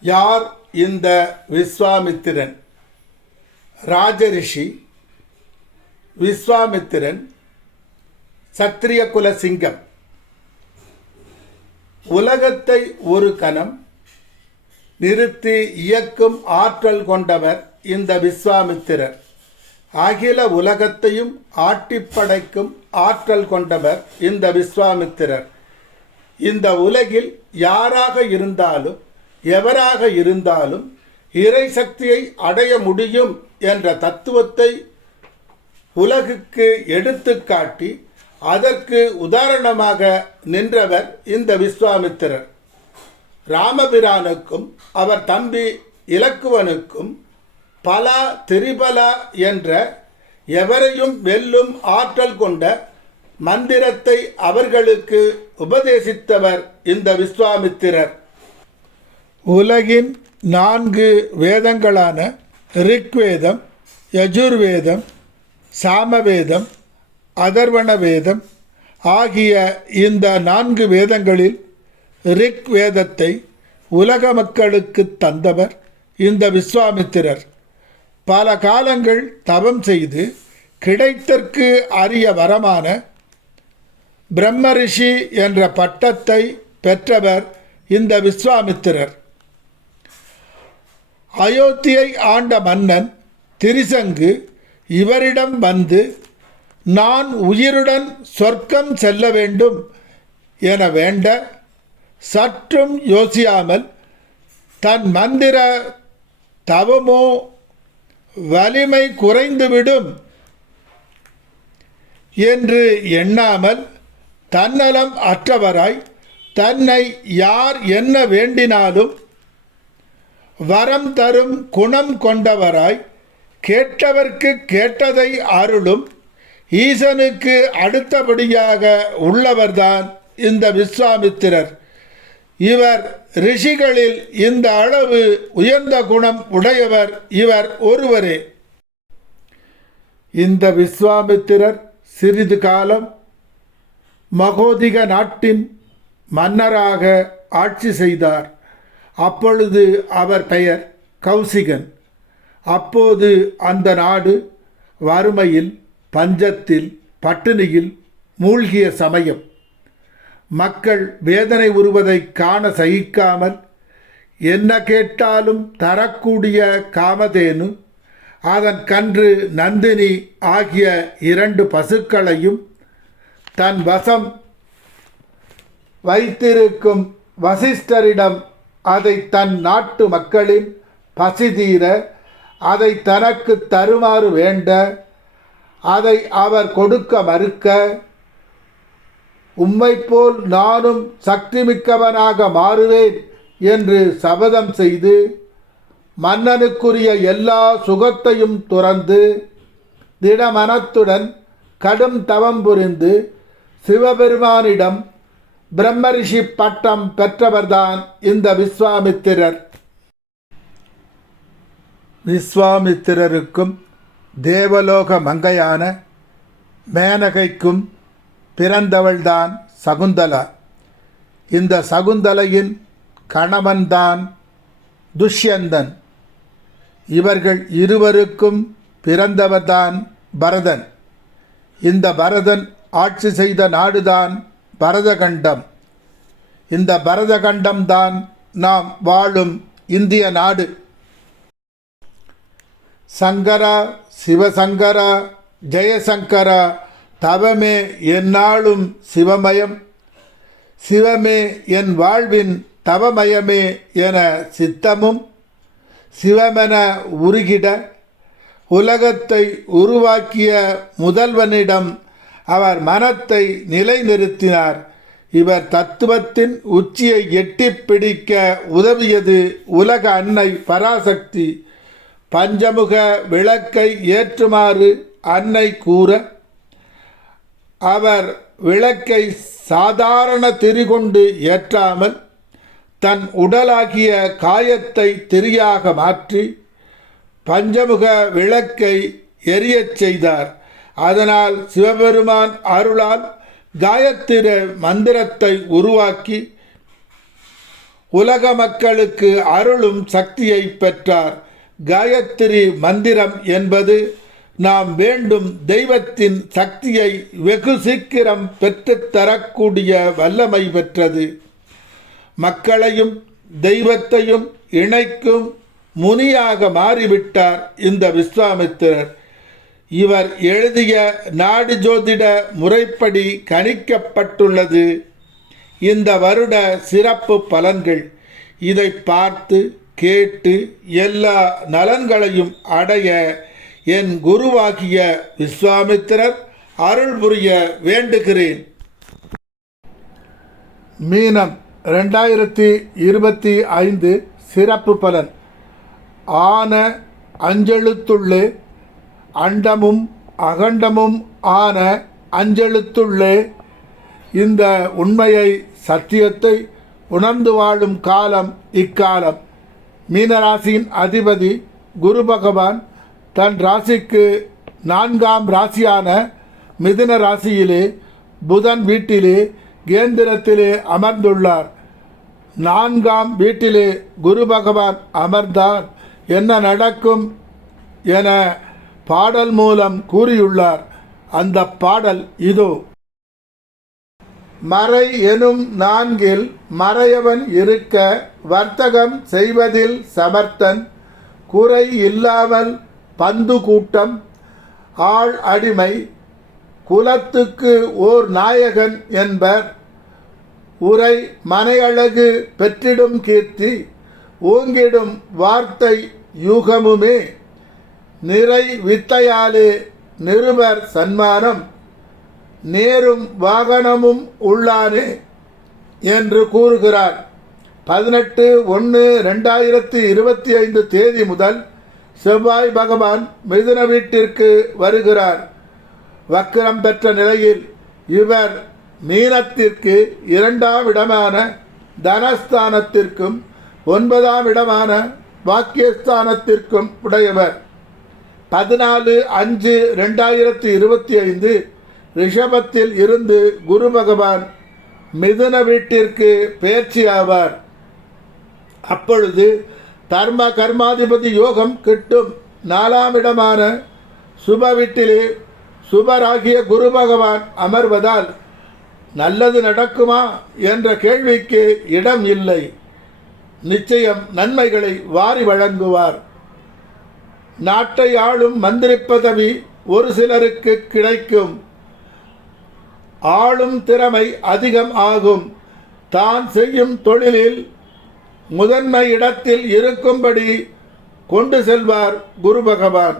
யார் இந்த விஸ்வாமித்திரன்? ராஜரிஷி விஸ்வாமித்திரன் சத்திரிய குல சிங்கம். உலகத்தை ஒரு கணம் நிறுத்தி இயக்கும் ஆற்றல் கொண்டவர் இந்த விஸ்வாமித்திரர். அகில உலகத்தையும் ஆட்டிப்படைக்கும் ஆற்றல் கொண்டவர் இந்த விஸ்வாமித்திரர். இந்த உலகில் யாராக இருந்தாலும் எவராக இருந்தாலும் இறை சக்தியை அடைய முடியும் என்ற தத்துவத்தை உலகுக்கு எடுத்துக்காட்டி அதற்கு உதாரணமாக நின்றவர் இந்த விஸ்வாமித்திரர். ராமபிரானுக்கும் அவர் தம்பி இலக்குவனுக்கும் பலா திரிபலா என்ற எவரையும் வெல்லும் ஆற்றல் கொண்ட மந்திரத்தை அவர்களுக்கு உபதேசித்தவர் இந்த விஸ்வாமித்திரர். உலகின் நான்கு வேதங்களான ரிக்வேதம் யஜுர்வேதம் சாமவேதம் அதர்வண வேதம் ஆகிய இந்த நான்கு வேதங்களில் ரிக் வேதத்தை உலக மக்களுக்கு தந்தவர் இந்த விஸ்வாமித்திரர். பல காலங்கள் தவம் செய்து கிடைத்தற்கு அரிய வரமான பிரம்மரிஷி என்ற பட்டத்தை பெற்றவர் இந்த விஸ்வாமித்திரர். அயோத்தியை ஆண்ட மன்னன் திரிசங்கு இவரிடம் வந்து நான் உயிருடன் சொர்க்கம் செல்ல வேண்டும் என வேண்ட சற்றும் யோசியாமல் தன் மந்திர தவமோ வலிமை குறைந்துவிடும் என்று எண்ணாமல் தன்னலம் அற்றவராய் தன்னை யார் என்ன வேண்டினாலும் வரம் தரும் குணம் கொண்டவராய் கேட்டவர்க்கு கேட்டதை அருளும் ஈசனுக்கு அடுத்தபடியாக உள்ளவர்தான் இந்த விஸ்வாமித்திரர். இவர் ரிஷிகளில் இந்த அளவு உயர்ந்த குணம் உடையவர் இவர் ஒருவரே. இந்த விஸ்வாமித்திரர் சிறிது காலம் மகோதிக நாட்டின் மன்னராக ஆட்சி செய்தார். அப்பொழுது அவர் பெயர் கௌசிகன். அப்போது அந்த நாடு வறுமையில் பஞ்சத்தில் பட்டினியில் மூழ்கிய சமயம். மக்கள் வேதனை உருவதை காண சகிக்காமல் என்ன கேட்டாலும் தரக்கூடிய காமதேனு அதன் கன்று நந்தினி ஆகிய இரண்டு பசுக்களையும் தன் வசம் வைத்திருக்கும் வசிஷ்டரிடம் அதை தன் நாட்டு மக்களின் பசி தீர அதை தனக்கு தருமாறு வேண்ட அதை அவர் கொடுக்க மறுக்க உம்மை போல் நானும் சக்திமிக்கவனாக மாறுவேன் என்று சபதம் செய்து மன்னனுக்குரிய எல்லா சுகத்தையும் துறந்து திடமனத்துடன் கடும் தவம் புரிந்து சிவபெருமானிடம் பிரம்மரிஷி பட்டம் பெற்றவர்தான் இந்த விஸ்வாமித்திரர். விஸ்வாமித்திரருக்கும் தேவலோக மங்கையான மேனகைக்கும் பிறந்தவள்தான் சகுந்தலா. இந்த சகுந்தலையின் கணவன்தான் துஷ்யந்தன். இவர்கள் இருவருக்கும் பிறந்தவர்தான் பரதன். இந்த பரதன் ஆட்சி செய்த நாடுதான் பரதகண்டம். இந்த பரதகண்டம்தான் நாம் வாழும் இந்திய நாடு. சங்கரா சிவசங்கரா ஜெயசங்கரா தவமே எந்நாளும் சிவமயம். சிவமே என் வாழ்வின் தவமயமே என சித்தமும் சிவமென உருகிட. உலகத்தை உருவாக்கிய முதல்வனிடம் அவர் மனத்தை நிலைநிறுத்தினார். இவர் தத்துவத்தின் உச்சியை எட்டிப் பிடிக்க உதவியது உலக அன்னை பராசக்தி. பஞ்சமுக விளக்கை ஏற்றுமாறு அன்னை கூற அவர் விளக்கை சாதாரண திரிகொண்டு ஏற்றாமல் தன் உடலாகிய காயத்தை திரியாக மாற்றி பஞ்சமுக விளக்கை எரியச் செய்தார். அதனால் சிவபெருமான் அருளால் காயத்திர மந்திரத்தை உருவாக்கி உலக மக்களுக்கு அருளும் சக்தியை பெற்றார். காயத்ரி மந்திரம் என்பது நாம் வேண்டும் தெய்வத்தின் சக்தியை வெகு சீக்கிரம் பெற்றுத்தரக்கூடிய வல்லமை பெற்றது. மக்களையும் தெய்வத்தையும் இணைக்கும் முனியாக மாறிவிட்டார் இந்த விஸ்வாமித்திரர். இவர் எழுதிய நாடு ஜோதிட முறைப்படி கணிக்கப்பட்டுள்ளது. இந்த வருட சிறப்பு பலன்கள். இதை பார்த்து கேட்டு எல்லா நலன்களையும் அடைய என் குருவாகிய விஸ்வாமித்திரர் அருள் புரிய வேண்டுகிறேன். மீனம் ரெண்டாயிரத்தி இருபத்தி ஐந்து சிறப்பு பலன். ஆன அஞ்செழுத்துள்ளே அண்டமும் அகண்டமும் ஆன அஞ்செழுத்துள்ளே இந்த உண்மையை சத்தியத்தை உணர்ந்து வாழும் காலம் இக்காலம். மீனராசியின் அதிபதி குரு பகவான் தன் ராசிக்கு நான்காம் ராசியான மிதுன ராசியிலே புதன் வீட்டிலே கேந்திரத்திலே அமர்ந்துள்ளார். நான்காம் வீட்டிலே குரு பகவான் அமர்ந்தால் என்ன நடக்கும் என பாடல் மூலம் கூறியுள்ளார். அந்த பாடல் இதோ. மறை எனும் நான்கில் மறையவன் இருக்க வர்த்தகம் செய்வதில் சமர்த்தன். குறை இல்லாமல் பந்து கூட்டம். ஆள் அடிமை. குலத்துக்கு ஓர் நாயகன் என்பர். உரை மனையழகு பெற்றிடும் கீர்த்தி. ஓங்கிடும் வார்த்தை யூகமுமே. நிறை வித்தையாலே நிருபர் சன்மானம் நேரும் வாகனமும் உள்ளானே என்று கூறுகிறார். பதினெட்டு ஒன்று ரெண்டாயிரத்தி இருபத்தி ஐந்து தேதி முதல் செவ்வாய் பகவான் மிதுன வீட்டிற்கு வருகிறார். வக்கிரம் பெற்ற நிலையில் இவர் மீனத்திற்கு இரண்டாம் இடமான தனஸ்தானத்திற்கும் ஒன்பதாம் இடமான வாக்கியஸ்தானத்திற்கும் உடையவர். பதினாலு அஞ்சு ரெண்டாயிரத்தி இருபத்தி ஐந்து ரிஷபத்தில் இருந்து குரு பகவான் மிதுன வீட்டிற்கு பெயர்ச்சி ஆவார். அப்பொழுது தர்ம கர்மாதிபதி யோகம் கிட்டும் நாலாம் இடமான சுப வீட்டிலே சுபராகிய குரு பகவான் அமர்வதால் நல்லது நடக்குமா என்ற கேள்விக்கு இடம் இல்லை. நிச்சயம் நன்மைகளை வாரி வழங்குவார். நாட்டை ஆளும் மந்திரி பதவி ஒரு சிலருக்கு கிடைக்கும். ஆளும் திறமை அதிகம் ஆகும். தான் செய்யும் தொழிலில் முதன்மை இடத்தில் இருக்கும்படி கொண்டு செல்வார் குரு பகவான்.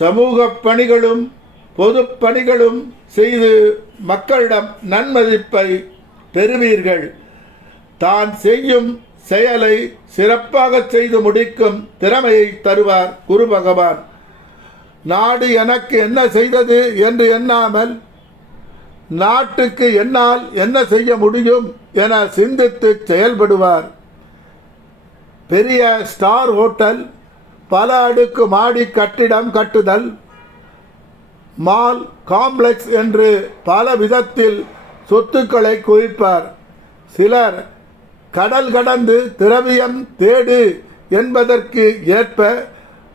சமூக பணிகளும் பொது பணிகளும் செய்து மக்களிடம் நன்மதிப்பை பெறுவீர்கள். தான் செய்யும் செயலை சிறப்பாக செய்து முடிக்கும் திறமையை தருவார் குரு பகவான். நாடு எனக்கு என்ன செய்தது என்று எண்ணாமல் நாட்டுக்கு என்னால் என்ன செய்ய முடியும் என சிந்தித்து செயல்படுவார். பெரிய ஸ்டார் ஹோட்டல் பல அடுக்கு மாடி கட்டிடம் கட்டுதல் மால் காம்ப்ளெக்ஸ் என்று பல விதத்தில் சொத்துக்களை குவிப்பார் சிலர் கடல் கடந்து திரவியம் தேடு என்பதற்கு ஏற்ப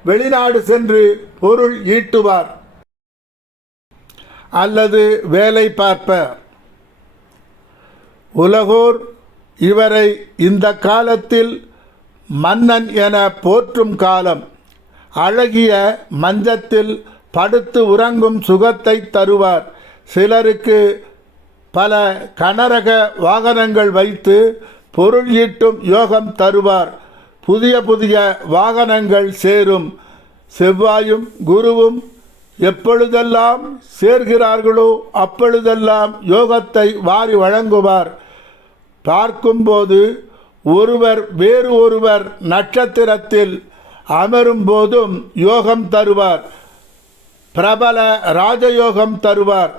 வெளிநாடு சென்று பொருள் ஈட்டுவார். அல்லது வேலை பார்ப்பர். உலகோர் இவரை இந்த காலத்தில் மன்னன் என போற்றும் காலம். அழகிய மஞ்சத்தில் படுத்து உறங்கும் சுகத்தை தருவார். சிலருக்கு பல கனரக வாகனங்கள் வைத்து பொருள் ஈட்டும் யோகம் தருவார். புதிய புதிய வாகனங்கள் சேரும். செவ்வாயும் குருவும் எப்பொழுதெல்லாம் சேர்கிறார்களோ அப்பொழுதெல்லாம் யோகத்தை வாரி வழங்குவார். பார்க்கும்போது ஒருவர் வேறு ஒருவர் நட்சத்திரத்தில் அமரும் போதும் யோகம் தருவார். பிரபல ராஜயோகம் தருவார்.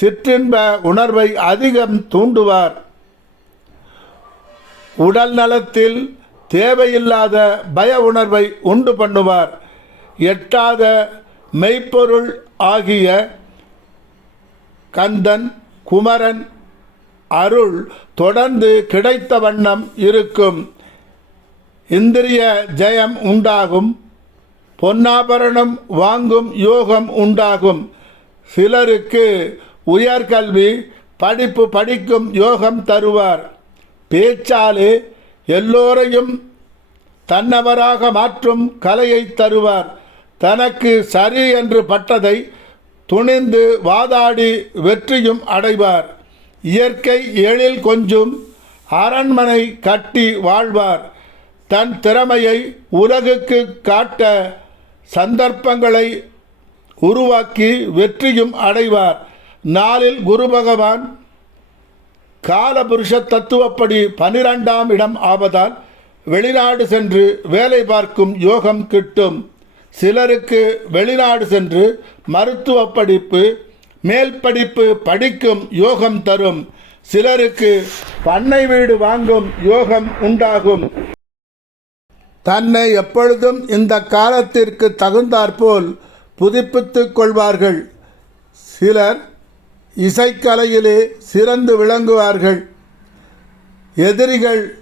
சிற்றின்ப உணர்வை அதிகம் தூண்டுவார். உடல் நலத்தில் தேவையில்லாத பய உணர்வை உண்டு பண்ணுவார். எட்டாத மெய்ப்பொருள் ஆகிய கந்தன் குமரன் அருள் தொடர்ந்து கிடைத்த வண்ணம் இருக்கும். இந்திரிய ஜெயம் உண்டாகும். பொன்னாபரணம் வாங்கும் யோகம் உண்டாகும். சிலருக்கு உயர்கல்வி படிப்பு படிக்கும் யோகம் தருவார். பேச்சாலே எல்லோரையும் தன்னவராக மாற்றும் கலையை தருவார். தனக்கு சரி என்று பட்டதை துணிந்து வாதாடி வெற்றியும் அடைவார். இயற்கை எழில் கொஞ்சும் அரண்மனை கட்டி வாழ்வார். தன் திறமையை உலகுக்கு காட்ட சந்தர்ப்பங்களை உருவாக்கி வெற்றியும் அடைவார். நாளில் குரு பகவான் காலபுருஷ தத்துவப்படி பனிரெண்டாம் இடம் ஆவதால் வெளிநாடு சென்று வேலை பார்க்கும் யோகம் கிட்டும். சிலருக்கு வெளிநாடு சென்று மருத்துவ படிப்பு மேல் படிப்பு படிக்கும் யோகம் தரும். சிலருக்கு பண்ணை வீடு வாங்கும் யோகம் உண்டாகும். தன்னை எப்பொழுதும் இந்த காலத்திற்கு தகுந்தாற்போல் புதுப்பித்துக் கொள்வார்கள். சிலர் இசைக்கலையிலே சிறந்து விளங்குவார்கள். எதிரிகள்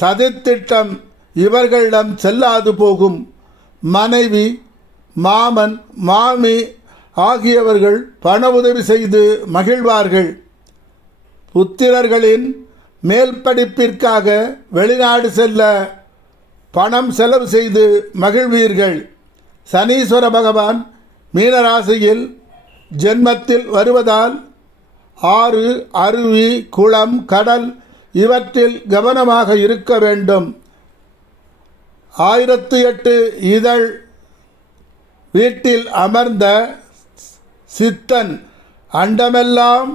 சதித்திட்டம் இவர்களிடம் செல்லாது போகும். மனைவி மாமன் மாமி ஆகியவர்கள் பண உதவி செய்து மகிழ்வார்கள். புத்திரர்களின் மேல் படிப்பிற்காக வெளிநாடு செல்ல பணம் செலவு செய்து மகிழ்வீர்கள். சனீஸ்வர பகவான் மீனராசியில் ஜென்மத்தில் வருவதால் ஆறு அருவி குளம் கடல் இவற்றில் கவனமாக இருக்க வேண்டும். ஆயிரத்து எட்டு இதழ் வீட்டில் அமர்ந்த சித்தன் அண்டமெல்லாம்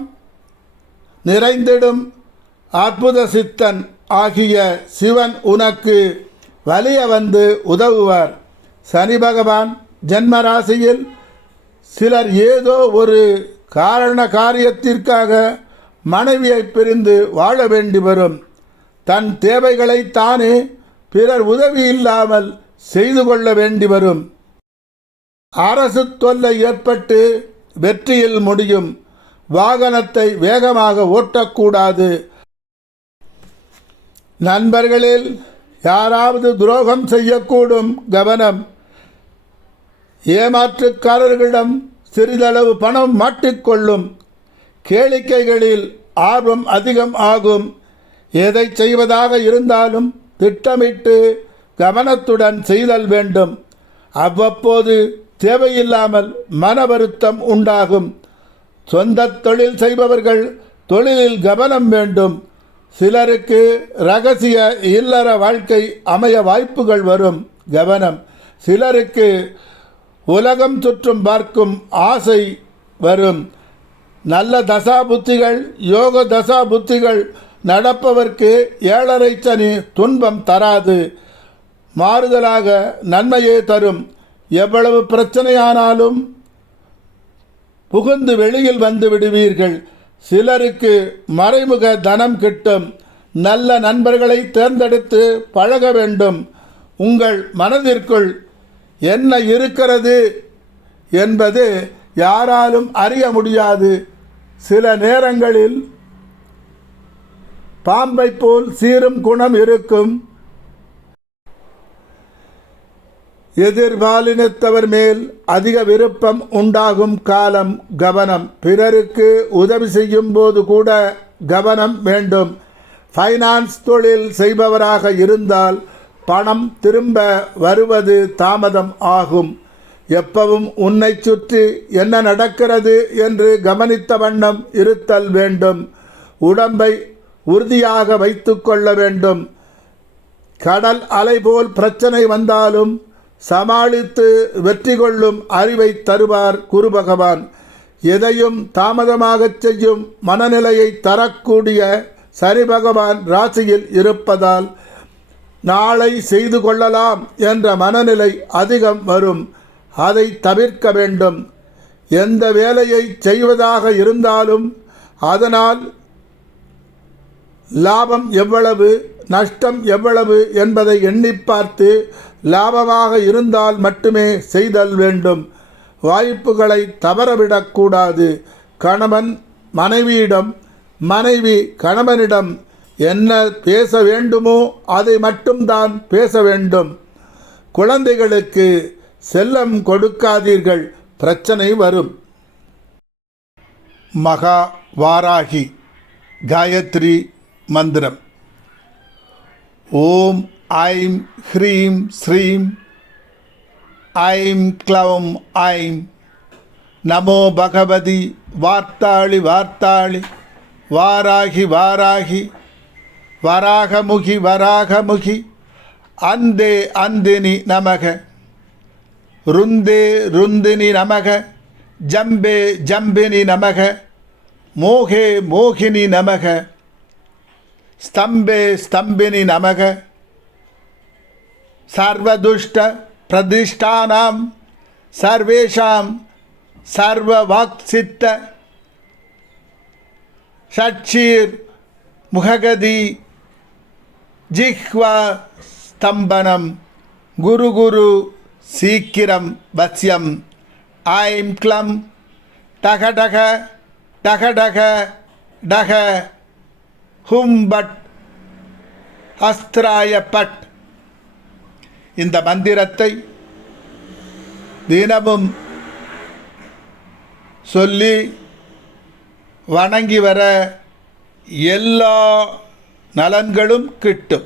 நிறைந்திடும் அற்புத சித்தன் ஆகிய சிவன் உனக்கு வலிய வந்து உதவுவார். சனி பகவான் ஜென்மராசியில் சிலர் ஏதோ ஒரு காரண காரியத்திற்காக மனைவியை பிரிந்து வாழ வேண்டி வரும். தன் தேவைகளை தானே பிறர் உதவி இல்லாமல் செய்து கொள்ள வேண்டி வரும். அரசு தொல்லை ஏற்பட்டு வெற்றியில் முடியும். வாகனத்தை வேகமாக ஓட்டக்கூடாது. நண்பர்களில் யாராவது துரோகம் செய்யக்கூடும் கவனம். ஏமாற்றுக்காரர்களிடம் சிறிதளவு பணம் மாட்டிக்கொள்ளும். கேளிக்கைகளில் ஆர்வம் அதிகம் ஆகும். எதை செய்வதாக இருந்தாலும் திட்டமிட்டு கவனத்துடன் செய்தல் வேண்டும். அவ்வப்போது தேவையில்லாமல் மன வருத்தம் உண்டாகும். சொந்த தொழில் செய்பவர்கள் தொழிலில் கவனம் வேண்டும். சிலருக்கு ரகசிய இல்லற வாழ்க்கை அமைய வாய்ப்புகள் வரும். கவனம். சிலருக்கு உலகம் சுற்றும் பார்க்கும் ஆசை வரும். நல்ல தசா புத்திகள் யோக தசா புத்திகள் நடப்பவர்க்கு ஏழரை சனி துன்பம் தராது. மாறுதலாக நன்மையே தரும். எவ்வளவு பிரச்சனையானாலும் புகுந்து வெளியில் வந்து விடுவீர்கள். சிலருக்கு மறைமுக தனம் கிட்டும். நல்ல நண்பர்களை தேர்ந்தெடுத்து பழக வேண்டும். உங்கள் மனதிற்குள் என்ன இருக்கிறது என்பது யாராலும் அறிய முடியாது. சில நேரங்களில் பாம்பை போல் சீரும் குணம் இருக்கும். எதிர்பாலினத்தவர் மேல் அதிக விருப்பம் உண்டாகும் காலம் கவனம். பிறருக்கு உதவி செய்யும் போது கூட கவனம் வேண்டும். ஃபைனான்ஸ் தொழில் செய்பவராக இருந்தால் பணம் திரும்ப வருவது தாமதம் ஆகும். எப்பவும் உன்னை சுற்றி என்ன நடக்கிறது என்று கவனித்த வண்ணம் இருத்தல் வேண்டும். உடம்பை உறுதியாக வைத்து கொள்ள வேண்டும். கடல் அலை போல் பிரச்சனை வந்தாலும் சமாளித்து வெற்றி கொள்ளும் அறிவை தருவார் குரு பகவான் எதையும் தாமதமாகச் செய்யும் மனநிலையை தரக்கூடிய சரி பகவான் ராசியில் இருப்பதால் நாளை செய்து கொள்ளலாம் என்ற மனநிலை அதிகம் வரும். அதை தவிர்க்க வேண்டும். எந்த வேலையை செய்வதாக இருந்தாலும் அதனால் லாபம் எவ்வளவு நஷ்டம் எவ்வளவு என்பதை எண்ணி பார்த்து லாபமாக இருந்தால் மட்டுமே செய்தல் வேண்டும். வாய்ப்புகளை தவறவிடக்கூடாது. கணவன் மனைவியிடம் மனைவி கணவனிடம் என்ன பேச வேண்டுமோ அதை மட்டும்தான் பேச வேண்டும். குழந்தைகளுக்கு செல்லம் கொடுக்காதீர்கள். பிரச்சனை வரும். மகா வாராகி. காயத்ரி மந்திரம். ஓம் ஐம் ஹ்ரீம் ஸ்ரீம். ஐம் க்ளவம் ஐம். நமோ பகவதி வார்த்தாளி வார்த்தாளி. வாராகி வாராகி. வராகமுகி வராகமுகி. அந்தே அந்தினி நமக. ருந்தே ருந்தினி நமக. ஜம்பே ஜம்பினி நமக. மோகே மோகினி நமக. ஸ்தம்பே ஸ்தம்பினி நமக. சர்வதுஷ்ட பிரதிஷ்டானாம். சர்வேஷாம் சர்வவாக்சித்த. ஷட்சீர் முககதி ஜிஹ்வா ஸ்தம்பனம் குரு குரு சீக்கிரம் வசியம் ஐம் க்ளம் டக டக டக டக டக ஹும் பட் அஸ்திராய பட் இந்த மந்திரத்தை தினமும் சொல்லி வணங்கி வர எல்லா நலன்களும் கிட்டும்.